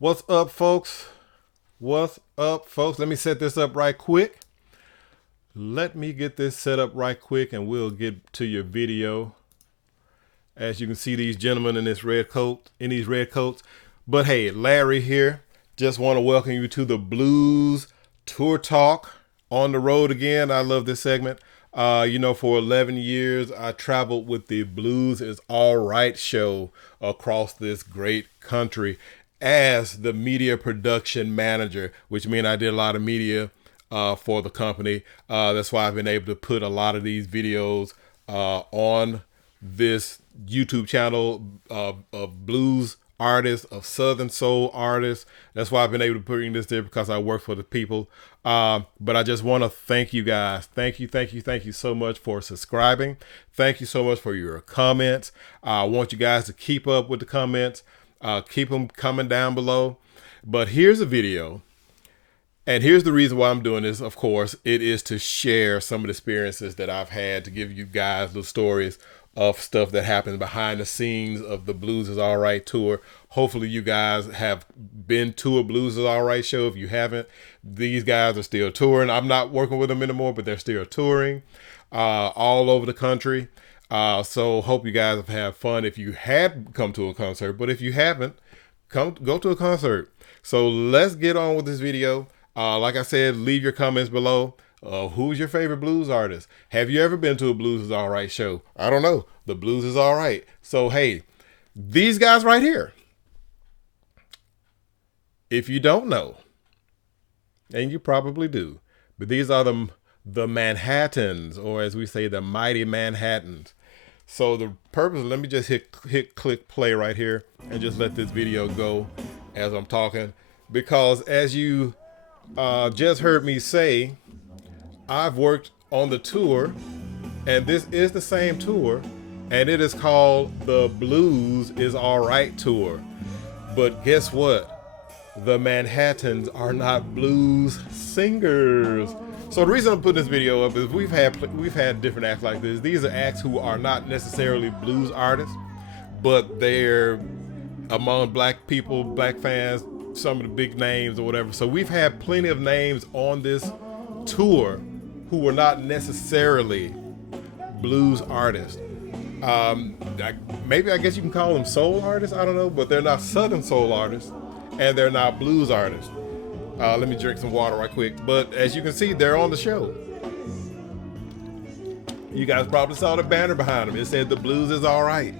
What's up, folks? What's up, folks? Let me set this up right quick. Let me get this set up right quick and we'll get to your video. As you can see, these gentlemen in these red coats. But hey, Larry here. Just want to welcome you to the Blues Tour Talk. On the road again. I love this segment. For 11 years, I traveled with the Blues Is All Right show across this great country as the media production manager, which means I did a lot of media for the company. That's why I've been able to put a lot of these videos on this YouTube channel of blues artists, of Southern soul artists. That's why I've been able to bring this there, because I work for the people. But I just want to thank you guys. Thank you so much for subscribing. Thank you so much for your comments. I want you guys to keep up with the comments. Keep them coming down below. But here's a video. And here's the reason why I'm doing this. Of course, it is to share some of the experiences that I've had, to give you guys little stories of stuff that happens behind the scenes of the Blues Is All Right tour. Hopefully you guys have been to a Blues Is All Right show. If you haven't, these guys are still touring. I'm not working with them anymore, but they're still touring all over the country. So hope you guys have had fun if you had come to a concert. But if you haven't, go to a concert. So let's get on with this video. Like I said, leave your comments below. Who's your favorite blues artist? Have you ever been to a Blues Is All Right show? I don't know. The Blues Is All Right. So, hey, these guys right here, if you don't know, and you probably do, but these are the Manhattans, or as we say, the Mighty Manhattans. So the purpose, let me just hit click play right here and just let this video go as I'm talking, because as you just heard me say, I've worked on the tour, and this is the same tour, and it is called the Blues Is All Right tour. But guess what? The Manhattans are not blues singers. So the reason I'm putting this video up is we've had different acts like this. These are acts who are not necessarily blues artists, but they're among black people, black fans, some of the big names or whatever. So we've had plenty of names on this tour who were not necessarily blues artists. Maybe I guess you can call them soul artists, I don't know, but they're not Southern soul artists, and they're not blues artists. Let me drink some water right quick. But as you can see, they're on the show. You guys probably saw the banner behind them. It said the Blues Is All Right.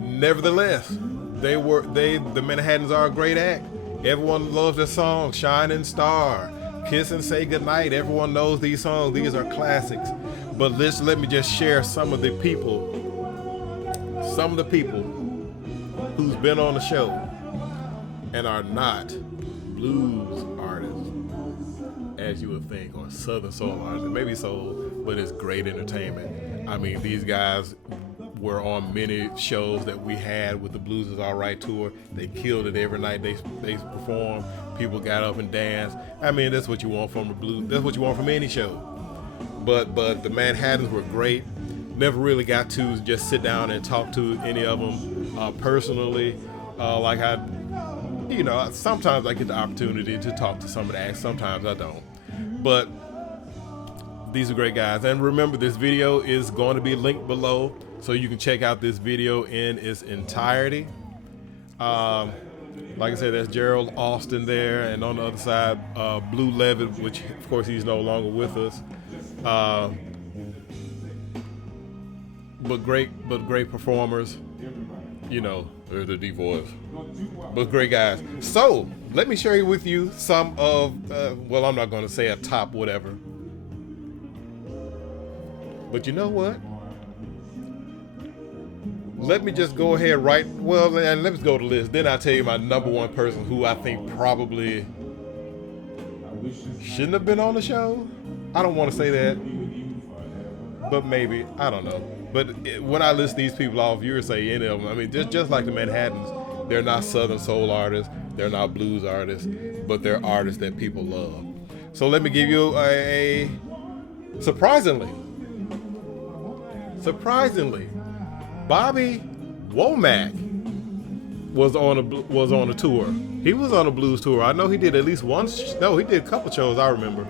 Nevertheless, the Manhattans are a great act. Everyone loves their song, Shining Star, Kiss and Say Goodnight. Everyone knows these songs. These are classics. But let me just share some of the people who's been on the show and are not blues artists, as you would think, or Southern soul artists. Maybe soul, but it's great entertainment. I mean, these guys were on many shows that we had with the Blues Is All Right tour. They killed it every night they performed. People got up and danced. I mean, that's what you want from the blues. That's what you want from any show. But the Manhattans were great. Never really got to just sit down and talk to any of them personally. Sometimes I get the opportunity to talk to some of the acts. Sometimes I don't. But these are great guys. And remember, this video is going to be linked below, so you can check out this video in its entirety. Like I said, there's Gerald Austin there, and on the other side, Blue Levitt, which of course he's no longer with us. But great performers. There's the deep voice. But great guys. So let me share with you some of, I'm not going to say a top whatever. But you know what? Let me just go ahead and let's go to the list. Then I'll tell you my number one person who I think probably shouldn't have been on the show. I don't want to say that, but maybe, I don't know. But when I list these people off, you would say any of them. I mean, just like the Manhattans, they're not Southern soul artists, they're not blues artists, but they're artists that people love. So let me give you a surprisingly, Bobby Womack was on a tour. He was on a blues tour. I know he did at least one. No, he did a couple shows. I remember.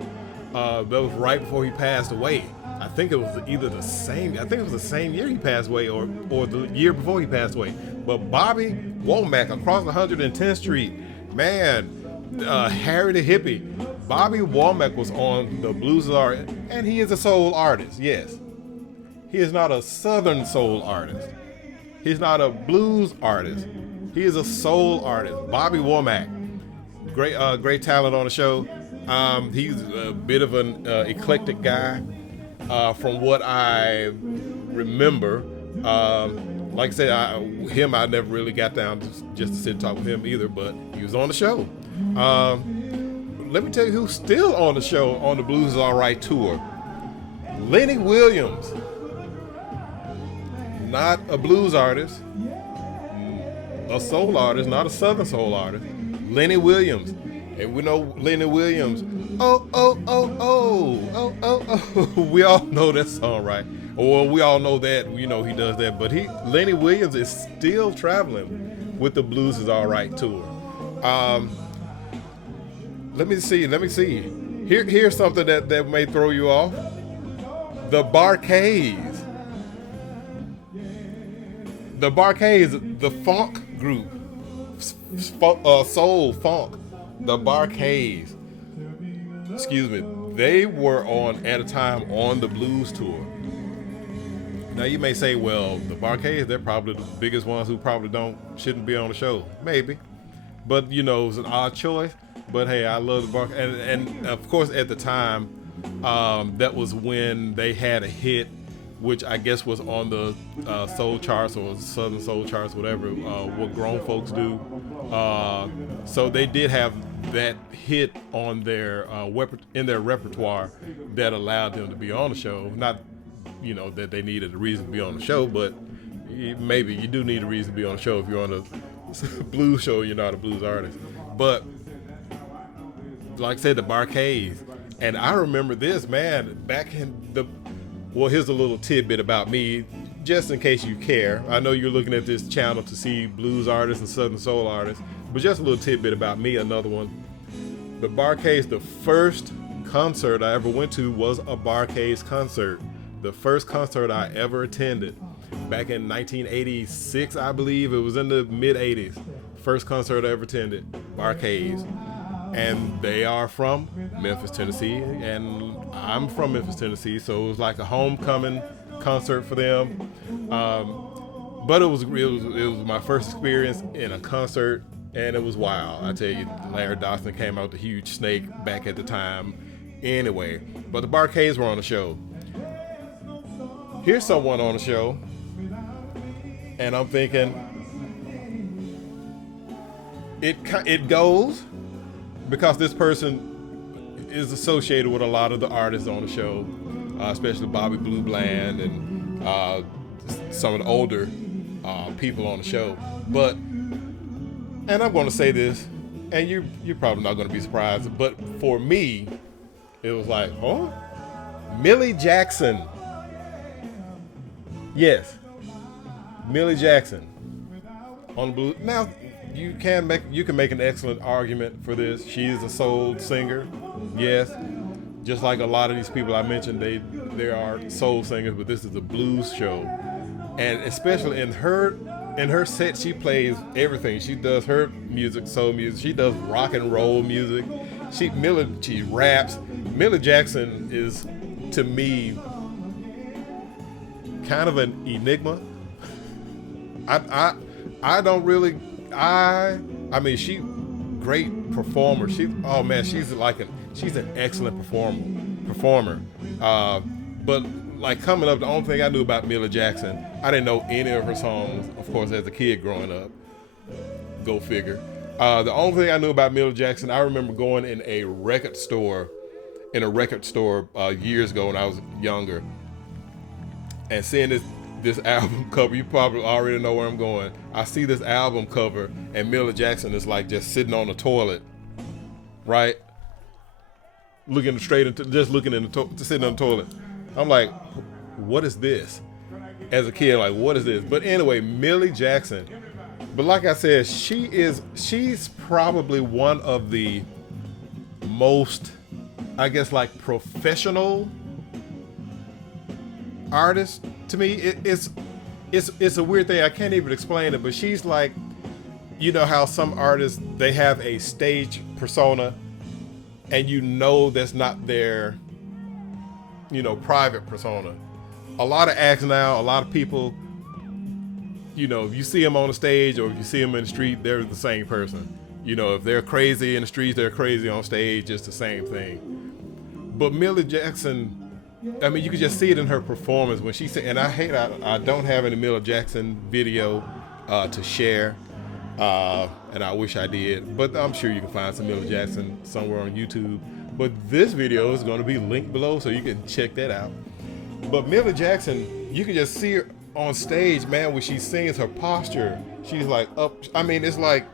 That was right before he passed away. I think it was either the same. I think it was the same year he passed away, or the year before he passed away. But Bobby Womack across 110th Street, man, Harry the Hippie. Bobby Womack was on the blues art, and he is a soul artist. Yes, he is not a Southern soul artist. He's not a blues artist. He is a soul artist. Bobby Womack, great talent on the show. He's a bit of an eclectic guy, from what I remember. Like I said, I never really got down just to sit and talk with him either, but he was on the show. Let me tell you who's still on the show on the Blues Is Alright tour. Lenny Williams. Not a blues artist, a soul artist, not a Southern soul artist. Lenny Williams. And we know Lenny Williams. Oh, oh, oh, oh, oh, oh, oh. We all know that song, right? Or we all know that, he does that. But Lenny Williams is still traveling with the Blues Is Alright tour. Let me see. Here's something that may throw you off. The Barkays. The Barkays, the funk group, soul funk. The Barkays, excuse me, they were at a time on the blues tour. Now you may say, well, the Barkays, they're probably the biggest ones who probably shouldn't be on the show, maybe, but it's an odd choice. But hey, I love the Barkays, and of course at the time, that was when they had a hit, which I guess was on the soul charts or Southern soul charts, whatever, what grown folks do. So they did have that hit on their in their repertoire that allowed them to be on the show. Not, that they needed a reason to be on the show, but maybe you do need a reason to be on the show if you're on a blues show. You're not a blues artist, but like I said, the Barkays, and I remember this, man, back in the. Well, here's a little tidbit about me, just in case you care. I know you're looking at this channel to see blues artists and Southern soul artists, but just a little tidbit about me, another one. The Barkays, the first concert I ever went to was a Barkays concert. The first concert I ever attended, back in 1986, I believe. It was in the mid-'80s. First concert I ever attended, Barkays. And they are from Memphis, Tennessee, and I'm from Memphis, Tennessee, so it was like a homecoming concert for them. But it was my first experience in a concert, and it was wild. I tell you, Larry Dawson came out with a huge snake back at the time. Anyway, but the Barkays were on the show. Here's someone on the show, and I'm thinking, it goes. Because this person is associated with a lot of the artists on the show, especially Bobby Blue Bland and some of the older people on the show. But, and I'm going to say this, and you're probably not going to be surprised, but for me, it was like, huh? Millie Jackson. Yes, Millie Jackson on the blue. Now, you can make an excellent argument for this. She is a soul singer, yes. Just like a lot of these people I mentioned, they are soul singers, but this is a blues show, and especially in her set, she plays everything. She does her music, soul music. She does rock and roll music. She raps. Millie Jackson is, to me, kind of an enigma. I don't really. I mean, she great performer. She's an excellent performer. But like coming up, the only thing I knew about Millie Jackson, I didn't know any of her songs, of course, as a kid growing up. Go figure. The only thing I knew about Millie Jackson, I remember going in a record store years ago when I was younger, and seeing this album cover. You probably already know where I'm going. I see this album cover, and Millie Jackson is like just sitting on the toilet, right? Looking straight into, sitting on the toilet. I'm like, what is this? As a kid, like, what is this? But anyway, Millie Jackson, But like I said, she's probably one of the most, I guess, like professional artists to me. It's a weird thing. I can't even explain it, but she's like, you know how some artists, they have a stage persona and you know that's not their, private persona. A lot of acts now, a lot of people, if you see them on the stage or if you see them in the street, they're the same person. If they're crazy in the streets, they're crazy on stage. It's the same thing. But Millie Jackson, I mean, you can just see it in her performance when she said, and I don't have any Millie Jackson video to share, and I wish I did, but I'm sure you can find some Millie Jackson somewhere on YouTube. But this video is going to be linked below, so you can check that out. But Millie Jackson, you can just see her on stage, man, when she sings, her posture, she's like up. I mean, it's like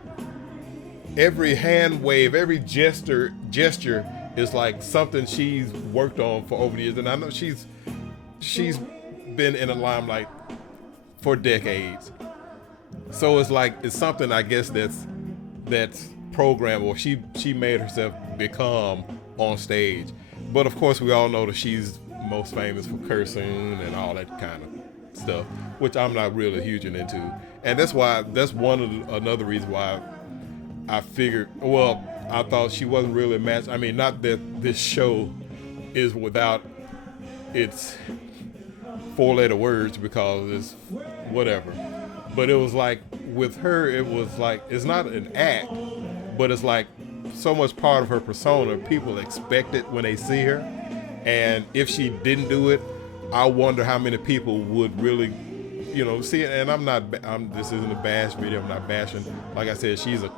every hand wave, every gesture is like something she's worked on for over the years. And I know she's been in the limelight for decades. So it's something, I guess, that's programmed, or she made herself become on stage. But of course, we all know that she's most famous for cursing and all that kind of stuff, which I'm not really huge into. And that's another reason why I figured, well, I thought she wasn't really a match. I mean, not that this show is without its 4-letter words, because it's whatever. But it was like, with her, it was like, it's not an act, but it's like so much part of her persona. People expect it when they see her. And if she didn't do it, I wonder how many people would really, see it. And this isn't a bash video. I'm not bashing. Like I said, she's a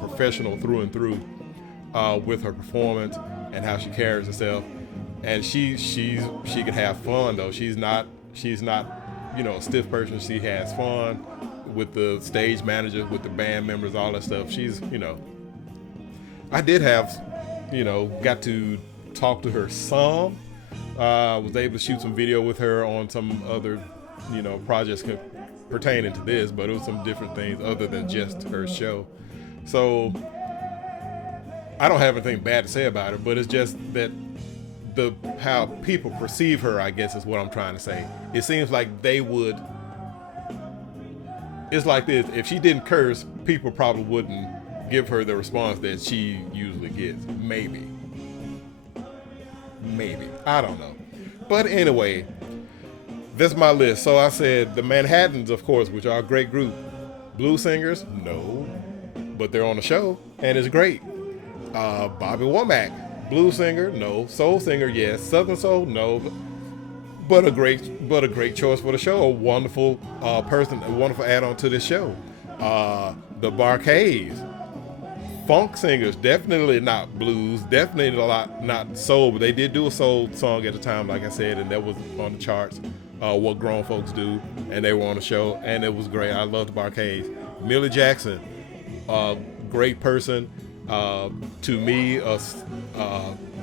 professional through and through with her performance and how she carries herself. And she can have fun though. She's not a stiff person. She has fun with the stage managers, with the band members, all that stuff. She's, I did have, got to talk to her some. Was able to shoot some video with her on some other, projects pertaining to this, but it was some different things other than just her show. So I don't have anything bad to say about her, but it's just that how people perceive her, I guess, is what I'm trying to say. It seems like they would. It's like this: if she didn't curse, people probably wouldn't give her the response that she usually gets. Maybe. I don't know. But anyway, that's my list. So I said the Manhattans, of course, which are a great group. Blues singers, no, but they're on the show and it's great. Bobby Womack, blues singer, no. Soul singer, yes. Southern soul, no. But a great choice for the show. A wonderful person, a wonderful add-on to this show. The Barkays, funk singers, definitely not blues, definitely not soul, but they did do a soul song at the time, like I said, and that was on the charts. What Grown Folks Do, and they were on the show, and it was great. I love the Barkays. Millie Jackson, great person. To me,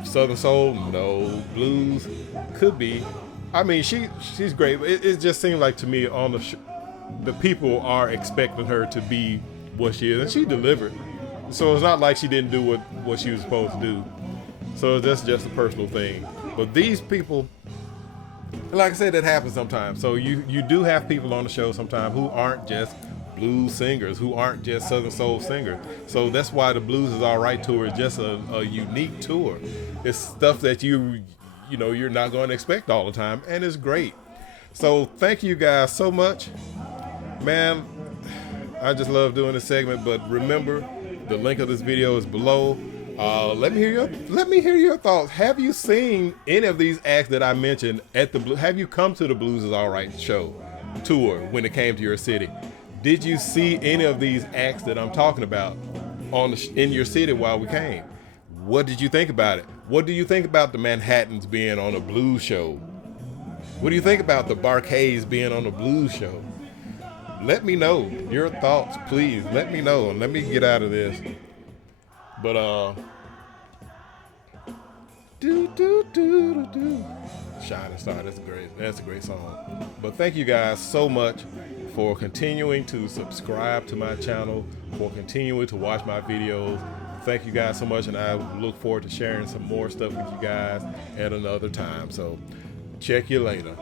Southern soul, no. Blues, could be. I mean, she's great. It just seemed like to me on the people are expecting her to be what she is, and she delivered. So it's not like she didn't do what she was supposed to do. So that's just a personal thing. But these people, like I said, that happens sometimes. So you do have people on the show sometimes who aren't just blues singers, who aren't just Southern soul singers. So that's why the Blues Is Alright tour is just a unique tour. It's stuff that you're not going to expect all the time, and it's great. So thank you guys so much, man. I just love doing this segment. But remember, the link of this video is below. Let me hear your thoughts. Have you seen any of these acts that I mentioned at the have you come to the Blues Is Alright show tour when it came to your city? Did you see any of these acts that I'm talking about in your city while we came? What did you think about it? What do you think about the Manhattans being on a blues show? What do you think about the Barkays being on a blues show? Let me know your thoughts, please. Let me know, and let me get out of this. But Shining Star, that's a great song. But thank you guys so much for continuing to subscribe to my channel, for continuing to watch my videos. Thank you guys so much, and I look forward to sharing some more stuff with you guys at another time. So check you later.